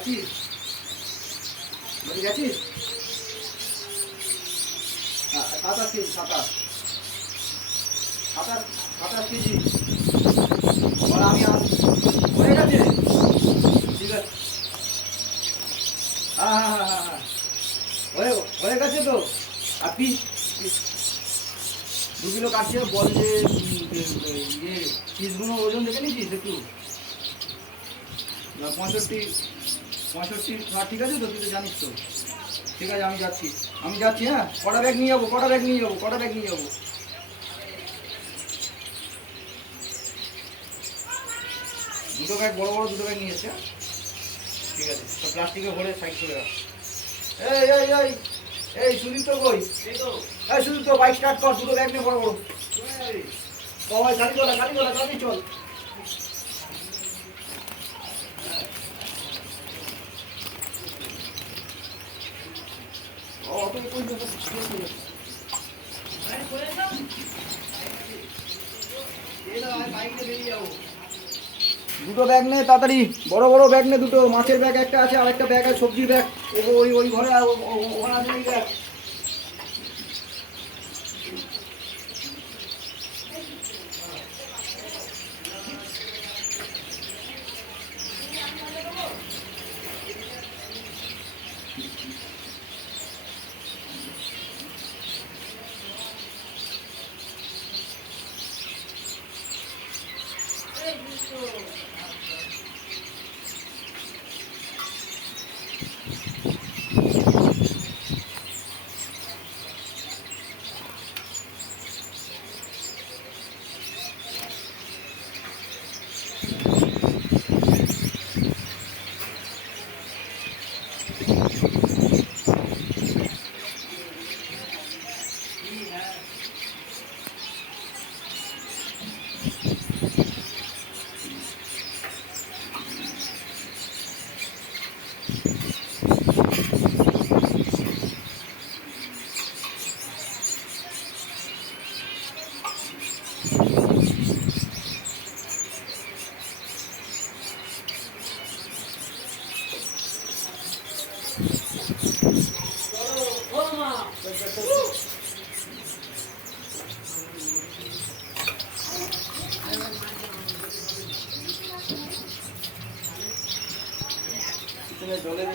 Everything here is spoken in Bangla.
গেছিস? বাড়ি গেছিস? 27 কেজি, 27 কেজি। আর আমি হয়ে গেছে, ঠিক আছে। হ্যাঁ হ্যাঁ হ্যাঁ হ্যাঁ হ্যাঁ হয়ে গেছে তো। আর পিস 2 কিলো কাটছে। বল যে ইয়ে পিসগুলো ওজন দেখে নিয়েছিস একটু? 65 হ্যাঁ ঠিক আছে তো, তুই তো জানিস তো। ঠিক আছে আমি যাচ্ছি হ্যাঁ। কটা ব্যাগ নিয়ে যাবো? 2টো ব্যাগ, বড় বড় 2টো ব্যাগ নিয়ে এসছে। ঠিক আছে, তো প্লাস্টিকে ভরে সাইড করে রাখ। এই এই এই এই সুদীপ তো কই? এই সুদীপ তো বাইক স্টার্ট কর, 2টো ব্যাগ নিয়ে বড় বড়। সবাই গাড়ি চল। দুটো ব্যাগ নে তাড়াতাড়ি, বড় বড় ব্যাগ নে দুটো। মাছের ব্যাগ একটা আছে, আর একটা ব্যাগ আছে সবজির ব্যাগ। ওই ঘরে ওখানে আছে এই ব্যাগ। জলের